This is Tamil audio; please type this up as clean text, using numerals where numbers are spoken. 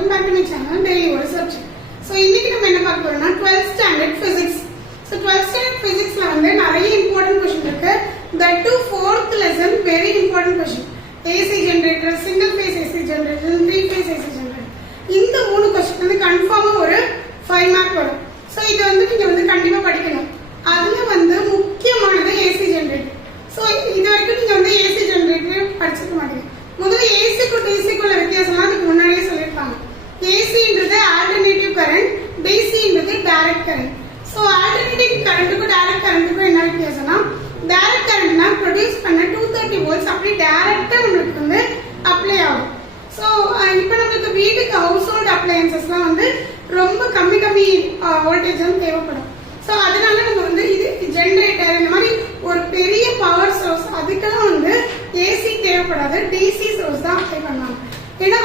welcome back to my channel Daily Word Subject. So இன்னைக்கு நம்ம என்ன பார்க்க போறோம்னா 12th standard physics. So 12th standard physicsல வந்து நிறைய important question இருக்கு. That to 4th lesson very important question. AC generator, single phase AC generator, three phase AC generator. இந்த மூணு question வந்து கன்ஃபார்மா ஒரு 5 மார்க் வரும். So இது வந்து நீங்க வந்து கண்டிப்பா படிக்கணும். அதுல வந்து முக்கியமானது AC generator. So இது வரைக்கும் நீங்க வந்து AC generator படிச்சிருக்க மாட்டீங்க. முதல்ல AC க்கு DC குள்ள வித்தியாசம்லாம் அதுக்கு முன்னாடியே சொல்லிருப்பாங்க. AC ன்றது ஆல்டர்னேட்டிவ் கரண்ட், DC ன்றது டைரக்ட் கரண்ட். சோ ஆல்டர்னேட்டிவ் கரண்ட்க்கும் டைரக்ட் கரண்ட்க்கும் என்ன வித்தியாசம்னா டைரக்ட் கரண்ட்னா ப்ரொடியூஸ் பண்ண 230 வோல்ட்ஸ் அப்படியே டைரக்ட்டா நமக்கு வந்து அப்ளை ஆகும். சோ இப்போ நமக்கு வீட்டுக்கு ஹவுஸ் ஹோல்ட் அப்ளையன்சஸ்லாம் வந்து ரொம்ப கம்மி வோல்டேஜ் வந்து தேவைப்படும். சோ அதனால நம்ம வந்து இது ஜெனரேட்டர் இந்த மாதிரி ஒரு பெரிய பவர் சோர்ஸ் அதுக்கெல்லாம் வந்து ஏசி தேவைப்படாது, டிசி சோர்ஸ் தான் அப்ளை பண்ணுவாங்க. ஏன்னா